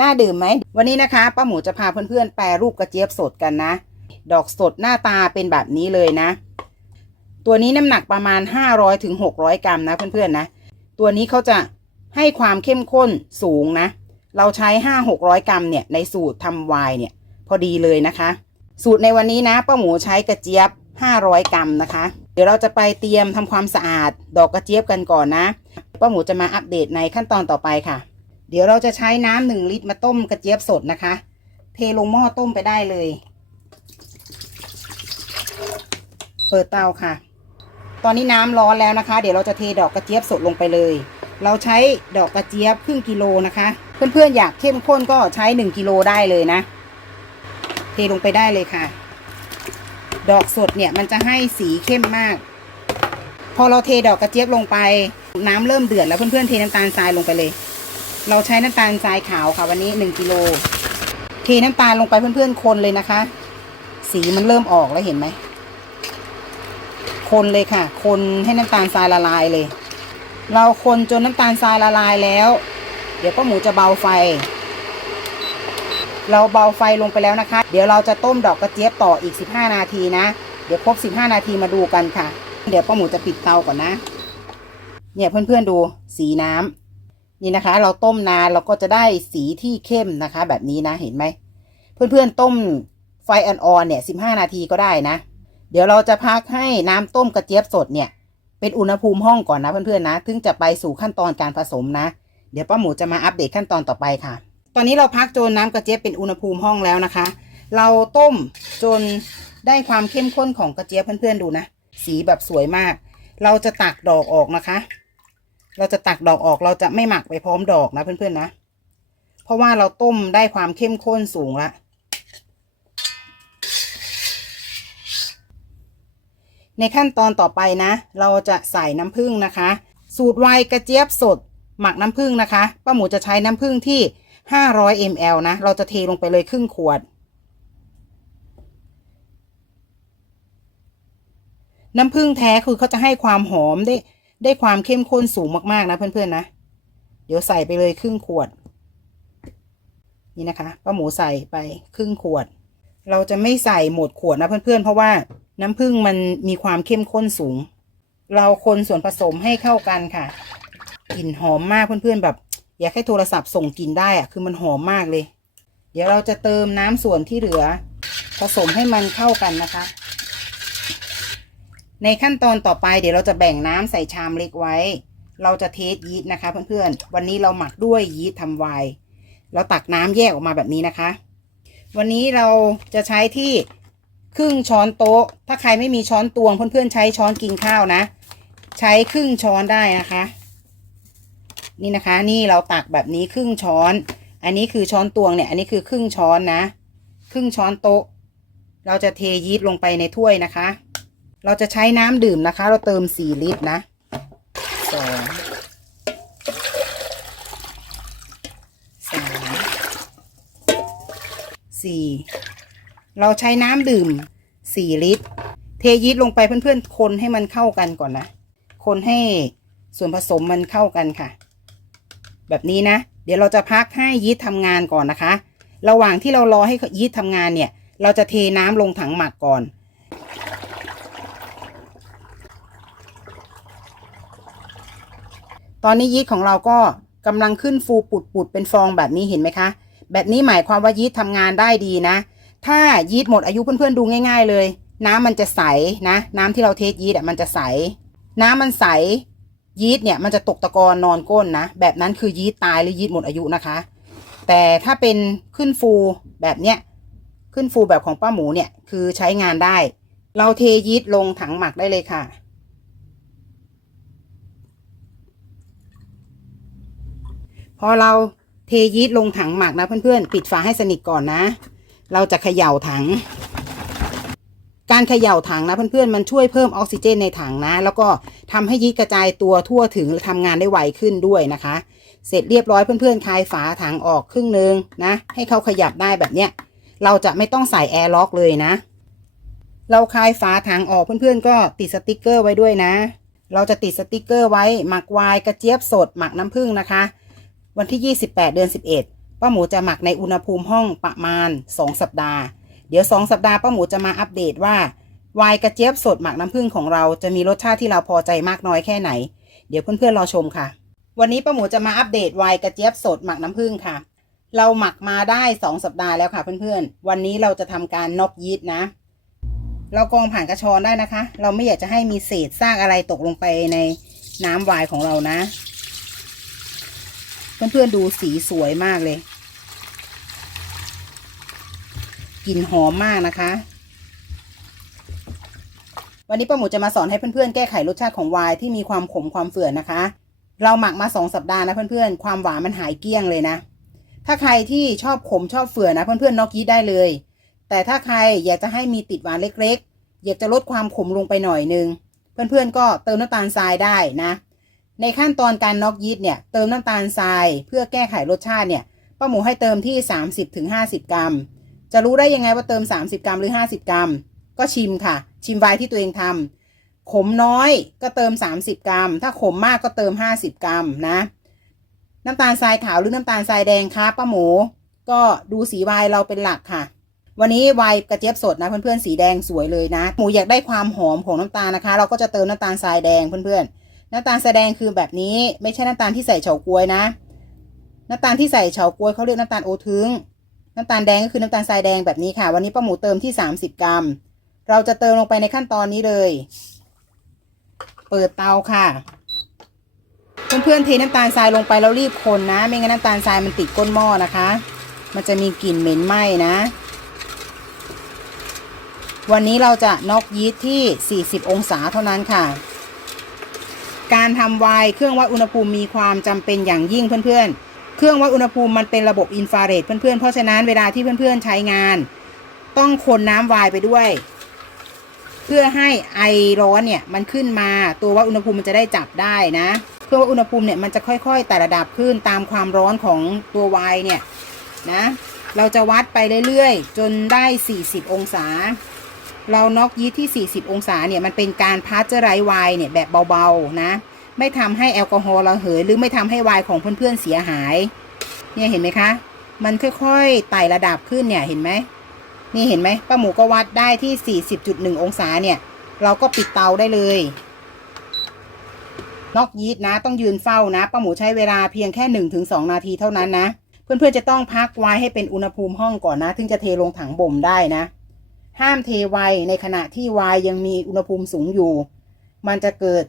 น่าดื่มไหม วันนี้นะคะป้าหมูจะพาเพื่อนๆแปรรูปกระเจี๊ยบสดกันนะ ดอกสดหน้าตาเป็นแบบนี้เลยนะ ตัวนี้น้ำหนักประมาณ 500ถึง600 กรัมนะเพื่อนๆนะ ตัวนี้เขาจะให้ความเข้มข้นสูงนะ เราใช้ 5-600 กรัมเนี่ยในสูตรทำไวน์เนี่ย พอดีเลยนะคะ สูตรในวันนี้นะป้าหมูใช้กระเจี๊ยบ 500 กรัมนะคะ เดี๋ยวเราจะไปเตรียมทำความสะอาด ดอกกระเจี๊ยบกันก่อนนะป้าหมูจะมาอัปเดตในขั้นตอนต่อไปค่ะ เดี๋ยวเราจะใช้น้ำหนึ่งลิตรมาต้มกระเจี๊ยบสดนะคะ เทลงหม้อต้มไปได้เลย เปิดเตาค่ะ ตอนนี้น้ำร้อนแล้วนะคะ เดี๋ยวเราจะเทดอกกระเจี๊ยบสดลงไปเลย เราใช้ดอกกระเจี๊ยบครึ่งกิโลนะคะ เพื่อนๆอยากเข้มข้นก็ใช้หนึ่งกิโลได้เลยนะ เทลงไปได้เลยค่ะ ดอกสดเนี่ยมันจะให้สีเข้มมาก พอเราเทดอกกระเจี๊ยบลงไป น้ำเริ่มเดือดแล้วเพื่อนๆเทน้ำตาลทรายลงไปเลย เราใช้น้ำตาลทรายขาวค่ะวันนี้หนึ่งกิโลเทน้ำตาลลงไปเพื่อนๆคนเลยนะคะ สีมันเริ่มออกแล้วเห็นไหมคนเลยค่ะ คนให้น้ำตาลทรายละลายเลย เราคนจนน้ำตาลทรายละลายแล้ว เดี๋ยวป้าหมูจะเบาไฟ เราเบาไฟลงไปแล้วนะคะ เดี๋ยวเราจะต้มดอกกระเจี๊ยบต่ออีก 15 นาทีนะ เดี๋ยวครบ 15 นาทีมาดูกันค่ะ เดี๋ยวป้าหมูจะปิดเตาก่อนนะ เนี่ยเพื่อนๆดูสีน้ำ นี่นะคะ เราต้มนานเราก็จะได้สีที่เข้มนะคะ แบบนี้นะเห็นไหมเพื่อนๆต้มไฟอ่อนๆเนี่ย15นาทีก็ได้นะ เดี๋ยวเราจะพักให้น้ำต้มกระเจี๊ยบสดเนี่ยเป็นอุณหภูมิห้องก่อนนะเพื่อนๆนะถึงจะไปสู่ขั้นตอนการผสมนะ เดี๋ยวป้าหมูจะมาอัปเดตขั้นตอนต่อไปค่ะ ตอนนี้เราพักจนน้ำกระเจี๊ยบเป็นอุณหภูมิห้องแล้วนะคะ เราต้มจนได้ความเข้มข้นของกระเจี๊ยบเพื่อนๆดูนะ สีแบบสวยมาก เราจะตักดอกออกนะคะ เราจะตักดอกออกเราจะไม่หมักไปพร้อมดอกนะเพื่อนๆนะ เพราะว่าเราต้มได้ความเข้มข้นสูงละในขั้นตอนต่อไปนะ เราจะใส่น้ำผึ้งนะคะ สูตรไวน์กระเจี๊ยบสด หมักน้ำผึ้งนะคะป้าหมูจะใช้น้ำผึ้งที่ 500 ml นะ เราจะเทลงไปเลยครึ่งขวด น้ำผึ้งแท้คือเขาจะให้ความหอมได้ ได้ความเข้มข้นสูงมากๆนะเพื่อนๆนะ เดี๋ยวใส่ไปเลยครึ่งขวด นี่นะคะป้าหมูใส่ไปครึ่งขวด เราจะไม่ใส่หมดขวดนะเพื่อนๆ เพราะว่าน้ำผึ้งมันมีความเข้มข้นสูง เราคนส่วนผสมให้เข้ากันค่ะกลิ่นหอมมากเพื่อนๆแบบ อยากให้โทรศัพท์ส่งกลิ่นได้อะคือมันหอมมากเลย เดี๋ยวเราจะเติมน้ำส่วนที่เหลือ ผสมให้มันเข้ากันนะคะ ในขั้นตอนต่อไปเดี๋ยวเราจะแบ่งน้ำใส่ชามเล็กไว้ เราจะเทสยีสต์นะคะเพื่อนๆ วันนี้เราหมักด้วยยีสต์ทำไวน์เราตักน้ำแยกออกมาแบบนี้นะคะ วันนี้เราจะใช้ที่ครึ่งช้อนโต๊ะ ถ้าใครไม่มีช้อนตวงเพื่อนๆใช้ช้อนกินข้าวนะ ใช้ครึ่งช้อนได้นะคะ นี่นะคะ นี่เราตักแบบนี้ครึ่งช้อน อันนี้คือช้อนตวงเนี่ย อันนี้คือครึ่งช้อนนะ ครึ่งช้อนโต๊ะ เราจะเทยีสต์ลงไปในถ้วยนะคะ เราจะใช้น้ำดื่มนะคะ เราเติมสี่ลิตรนะสองสามสี่เราใช้น้ำดื่มสี่ลิตร เทยีสต์ลงไปเพื่อนๆ คนให้มันเข้ากันก่อนนะ คนให้ส่วนผสมมันเข้ากันค่ะ แบบนี้นะ เดี๋ยวเราจะพักให้ยีสต์ทำงานก่อนนะคะ ระหว่างที่เรารอให้ยีสต์ทำงานเนี่ย เราจะเทน้ำลงถังหมักก่อน ตอนนี้ยีสต์ของเราก็กำลังขึ้นฟูปุดๆเป็นฟองแบบนี้เห็นไหมคะ แบบนี้หมายความว่ายีสต์ทำงานได้ดีนะ ถ้ายีสต์หมดอายุเพื่อนๆดูง่าย ๆ เลย น้ำมันจะใสนะ น้ำที่เราเทสยีสต์มันจะใส น้ำมันใสยีสต์เนี่ยมันจะตกตะกอนนอนก้นนะ แบบนั้นคือยีสต์ตายหรือยีสต์หมดอายุนะคะ แต่ถ้าเป็นขึ้นฟูแบบเนี้ยขึ้นฟูแบบของป้าหมูเนี่ยคือใช้งานได้ เราเทยีสต์ลงถังหมักได้เลยค่ะ พอเราเทยีสต์ลงถังหมักนะเพื่อนๆ ปิดฝาให้สนิทก่อนนะ เราจะเขย่าถัง การเขย่าถังนะเพื่อนๆ มันช่วยเพิ่มออกซิเจนในถังนะ แล้วก็ทำให้ยีสต์กระจายตัวทั่วถึงทำงานได้ไวขึ้นด้วยนะคะ เสร็จเรียบร้อยเพื่อนๆ คลายฝาถังออกครึ่งนึงนะ ให้เขาขยับได้แบบเนี้ย เราจะไม่ต้องใส่แอร์ล็อกเลยนะ เราคลายฝาถังออกเพื่อนๆ ก็ติดสติกเกอร์ไว้ด้วยนะ เราจะติดสติกเกอร์ไว้หมักวน์กระเจี๊ยบสดหมักน้ำผึ้งนะคะ วันที่ 28 เดือน 11 ป้าหมูจะหมักในอุณหภูมิห้องประมาณ 2 สัปดาห์ เดี๋ยว 2 สัปดาห์ป้าหมูจะมาอัปเดตว่าวายกระเจี๊ยบสดหมักน้ำผึ้งของเราจะมีรสชาติที่เราพอใจมากน้อยแค่ไหน เดี๋ยวเพื่อนๆรอชมค่ะ วันนี้ป้าหมูจะมาอัปเดตวายกระเจี๊ยบสดหมักน้ำผึ้งค่ะ เราหมักมาได้ 2 สัปดาห์แล้วค่ะเพื่อนๆ วันนี้เราจะทำการนอกยีสต์นะ เรากรองผ่านกระชอนได้นะคะ เราไม่อยากจะให้มีเศษซากอะไรตกลงไปในน้ำวายของเรานะ เพื่อนๆดูสีสวยมากเลยกลิ่นหอมมากนะคะ วันนี้ป้าหมูจะมาสอนให้เพื่อนๆแก้ไขรสชาติของไวน์ที่มีความขมความเฝื่อนนะคะ เราหมักมาสองสัปดาห์นะเพื่อนๆ ความหวานมันหายเกลี้ยงเลยนะ ถ้าใครที่ชอบขมชอบเฝื่อนนะเพื่อนๆนอกยีดได้เลย แต่ถ้าใครอยากจะให้มีติดหวานเล็ก ๆ อยากจะลดความขมลงไปหน่อยนึง เพื่อนๆก็เติมน้ำตาลทรายได้นะ ในขั้นตอนการน็อกยีสต์เนี่ยเติมน้ำตาลทรายเพื่อแก้ไขรสชาติเนี่ยป้าหมูให้เติมที่ 30-50 กรัม จะรู้ได้ยังไงว่าเติม 30 กรัมหรือ 50 กรัม ก็ชิมค่ะ ชิมไวน์ที่ตัวเองทำขมน้อยก็เติม 30 กรัม ถ้าขมมากก็เติม 50 กรัมนะน้ำตาลทรายขาวหรือน้ำตาลทรายแดงคะป้าหมู ก็ดูสีไวน์เราเป็นหลักค่ะ วันนี้ไวน์กระเจี๊ยบสดนะเพื่อนๆสีแดงสวยเลยนะ หมูอยากได้ความหอมของน้ำตาลนะคะ เราก็จะเติมน้ำตาลทรายแดงเพื่อนๆ น้ำตาลทรายแดงคือแบบนี้ไม่ใช่น้ำตาลที่ใส่เฉาก๊วยนะ น้ำตาลที่ใส่เฉาก๊วยเขาเรียกน้ำตาลโอทึงน้ำตาลแดงก็คือน้ำตาลทรายแดงแบบนี้ค่ะ วันนี้ป้าหมูเติมที่ 30 กรัม เราจะเติมลงไปในขั้นตอนนี้เลย เปิดเตาค่ะเพื่อนๆเทน้ำตาลทรายลงไปแล้วรีบคนนะ ไม่งั้นน้ำตาลทรายมันติดก้นหม้อนะคะ มันจะมีกลิ่นเหม็นไหม้นะ วันนี้เราจะน็อกยีสต์ที่ 40 องศาเท่านั้นค่ะ การทำไวน์เครื่องวัดอุณหภูมิมีความจำเป็นอย่างยิ่งเพื่อนๆ เครื่องวัดอุณหภูมิมันเป็นระบบอินฟราเรดเพื่อนๆ เพราะฉะนั้นเวลาที่เพื่อนๆใช้งาน ต้องคนน้ำไวน์ไปด้วย เพื่อให้ไอร้อนเนี่ยมันขึ้นมาตัววัดอุณหภูมิมันจะได้จับได้นะเครื่องวัดอุณหภูมิเนี่ยมันจะค่อยๆไต่ระดับขึ้นตามความร้อนของตัวไวน์เนี่ยนะเราจะวัดไปเรื่อยๆ จนได้ 40 องศา เราน็อกยีสต์ที่ 40 องศาเนี่ยมันเป็นการพาสเจอไรไวน์เนี่ยแบบเบาๆนะไม่ทำให้แอลกอฮอล์ระเหยหรือไม่ทำให้ไวน์ของเพื่อนๆเสียหาย เนี่ยเห็นไหมคะ มันค่อยๆไต่ระดับขึ้นเนี่ยเห็นไหมนี่เห็นไหมป้าหมูก็วัดได้ที่ 40.1 องศาเนี่ย เราก็ปิดเตาได้เลยนอกยีสต์นะต้องยืนเฝ้านะป้าหมูใช้เวลาเพียงแค่ 1-2 นาทีเท่านั้นนะ เพื่อนๆจะต้องพักไว้ให้เป็นอุณหภูมิห้องก่อนนะ ถึงจะเทลงถังบ่มได้นะ ห้ามเทไวในขณะที่ไวน์ยังมีอุณหภูมิสูงอยู่ มันจะเกิด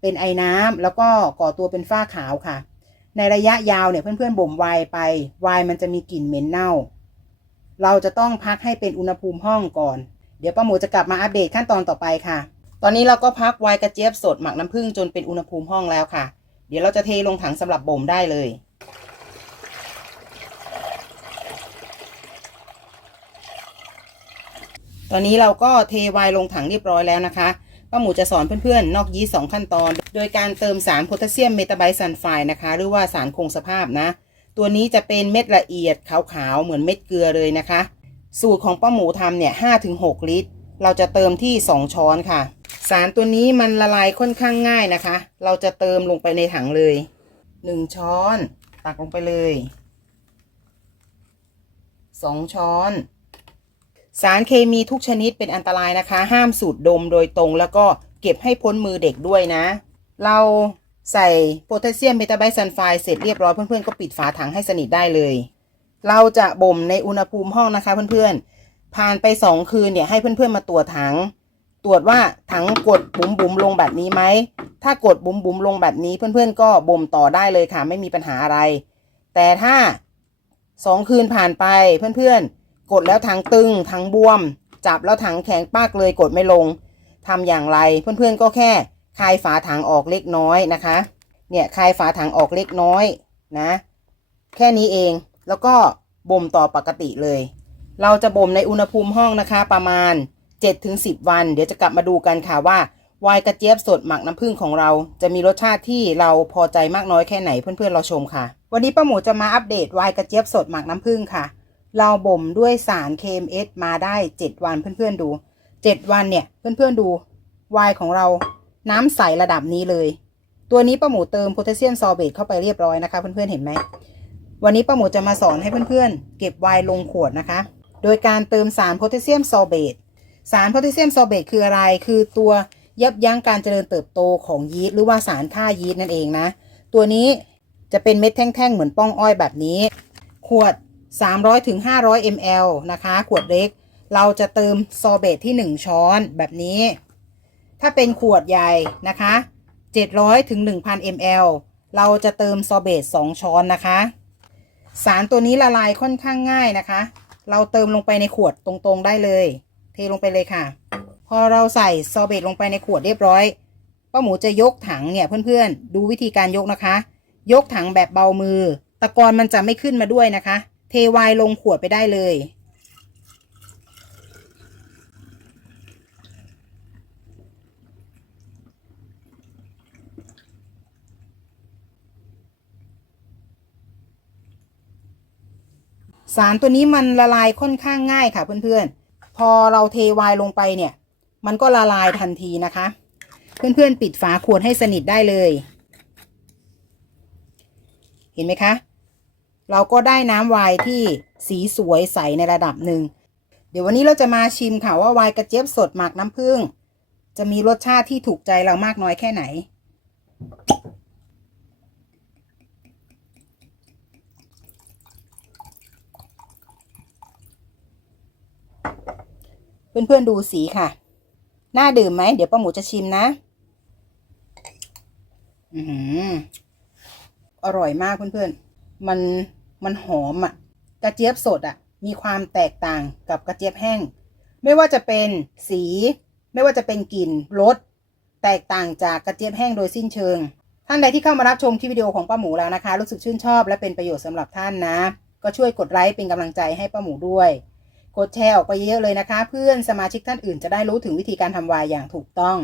เป็นไอน้ำแล้วก็ก่อตัวเป็นฝ้าขาวค่ะ ในระยะยาวเนี่ยเพื่อนๆบ่มไวน์ไปไวน์มันจะมีกลิ่นเหม็นเน่า เราจะต้องพักให้เป็นอุณหภูมิห้องก่อน เดี๋ยวป้าหมูจะกลับมาอัปเดตขั้นตอนต่อไปค่ะ ตอนนี้เราก็พักไวน์กระเจี๊ยบสดหมักน้ำผึ้งจนเป็นอุณหภูมิห้องแล้วค่ะ เดี๋ยวเราจะเทลงถังสำหรับบ่มได้เลย อนนี้เราก็เทไวน์ลงถังเรียบร้อยแล้วนะคะป้าหมูจะสอนเพื่อนๆ นอกยีสต์สองขั้นตอน โดยการเติมสารโพแทสเซียมเมตาไบซัลไฟด์นะคะ หรือว่าสารคงสภาพนะ ตัวนี้จะเป็นเม็ดละเอียดขาวๆ เหมือนเม็ดเกลือเลยนะคะ สูตรของป้าหมูทำเนี่ย5-6ลิตร เราจะเติมที่ 2 ช้อนค่ะ สารตัวนี้มันละลายค่อนข้างง่ายนะคะ เราจะเติมลงไปในถังเลย 1 ช้อน ตักลงไปเลย 2 ช้อน สารเคมีทุกชนิดเป็นอันตรายนะคะ ห้ามสูดดมโดยตรง แล้วก็เก็บให้พ้นมือเด็กด้วยนะ เราใส่โพแทสเซียมเบตาไบซัลไฟด์เสร็จเรียบร้อยเพื่อนๆก็ปิดฝาถังให้สนิทได้เลย เราจะบ่มในอุณหภูมิห้องนะคะเพื่อนๆ ผ่านไปสองคืนเนี่ยให้เพื่อนๆมาตรวจถัง ตรวจว่าถังกดบุ๋มบุ๋มลงแบบนี้ไหม ถ้ากดบุ๋มบุ๋มลงแบบนี้เพื่อนๆ ก็บ่มต่อได้เลยค่ะไม่มีปัญหาอะไร แต่ถ้าสองคืนผ่านไปเพื่อนๆ กดแล้วถังตึงถังบวม จับแล้วถังแข็งปากเลยกดไม่ลงทำอย่างไรเพื่อนๆก็แค่คลายฝาถังออกเล็กน้อยนะคะ เนี่ยคลายฝาถังออกเล็กน้อยนะ แค่นี้เองแล้วก็บ่มต่อปกติเลย เราจะบ่มในอุณหภูมิห้องนะคะประมาณ 7-10 วัน เดี๋ยวจะกลับมาดูกันค่ะว่าวน์กระเจี๊ยบสดหมักน้ำผึ้งของเรา จะมีรสชาติที่เราพอใจมากน้อยแค่ไหนเพื่อนๆเราชมค่ะ วันนี้ป้าหมูจะมาอัปเดตวน์กระเจี๊ยบสดหมักน้ำผึ้งค่ะ เราบ่มด้วยสาร KMS มาได้ 7 วันเพื่อนๆดู 7 วันเนี่ยเพื่อนๆดูวน์ของเราน้ำใสระดับนี้เลย ตัวนี้ป้าหมูเติมโพแทสเซียมซอเบตเข้าไปเรียบร้อยนะคะ เพื่อนๆเห็นไหม วันนี้ป้าหมูจะมาสอนให้เพื่อนๆ เก็บวน์ลงขวดนะคะ โดยการเติมสารโพแทสเซียมซอเบตสารโพแทสเซียมซอเบตคืออะไร คือตัวยับยั้งการเจริญเติบโตของยีสต์หรือว่าสารฆ่ายีสต์นั่นเองนะ ตัวนี้จะเป็นเม็ดแท่งๆ เหมือนป้องอ้อยแบบนี้ ขวด 300ถึง500 ml นะคะ ขวดเล็ก เราจะเติมซอเบตที่ 1 ช้อนแบบนี้ ถ้าเป็นขวดใหญ่นะคะ 700ถึง1,000 ml เราจะเติมซอเบต2 ช้อนนะคะ สารตัวนี้ละลายค่อนข้างง่ายนะคะ เราเติมลงไปในขวดตรงๆได้เลย เทลงไปเลยค่ะ พอเราใส่ซอเบตลงไปในขวดเรียบร้อยป้าหมูจะยกถังเนี่ยเพื่อนๆ ดูวิธีการยกนะคะ ยกถังแบบเบามือ ตะกอนมันจะไม่ขึ้นมาด้วยนะคะ ทวน์ลงขวดไปได้เลย สารตัวนี้มันละลายค่อนข้างง่ายค่ะเพื่อนๆ พอเราเทวน์ลงไปเนี่ย มันก็ละลายทันทีนะคะ เพื่อนๆ ปิดฝาขวดให้สนิทได้เลย เห็นไหมคะ เราก็ได้น้ำไวน์ที่สีสวยใสในระดับหนึ่ง เดี๋ยววันนี้เราจะมาชิมค่ะว่าไวน์กระเจี๊ยบสดหมักน้ำผึ้งจะมีรสชาติที่ถูกใจเรามากน้อยแค่ไหน เพื่อนๆดูสีค่ะ น่าดื่มไหม เดี๋ยวป้าหมูจะชิมนะ อือหืออร่อยมากเพื่อนๆ มันมันหอมอะ่ะ กระเจี๊ยบสดอะ่ะ มีความแตกต่างกับกระเจี๊ยบแห้ง ไม่ว่าจะเป็นสี ไม่ว่าจะเป็นกลิ่นรสแตกต่างจากกระเจี๊ยบแห้งโดยสิ้นเชิง ท่านใดที่เข้ามารับชมคลิปวิดีโอของป้าหมูแล้วนะคะ รู้สึกชื่นชอบและเป็นประโยชน์สำหรับท่านนะ ก็ช่วยกดไลค์เป็นกำลังใจให้ป้าหมูด้วยกดแชร์ออกไปเยอะเลยนะคะ เพื่อนสมาชิกท่านอื่นจะได้รู้ถึงวิธีการทำวายอย่างถูกต้อง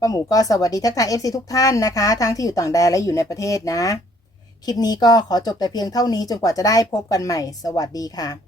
ป้าหมูก็สวัสดีทักทาย FC ทุกท่านนะคะ ทั้งที่อยู่ต่างแดนและอยู่ในประเทศนะ คลิปนี้ก็ขอจบแต่เพียงเท่านี้จนกว่าจะได้พบกันใหม่ สวัสดีค่ะ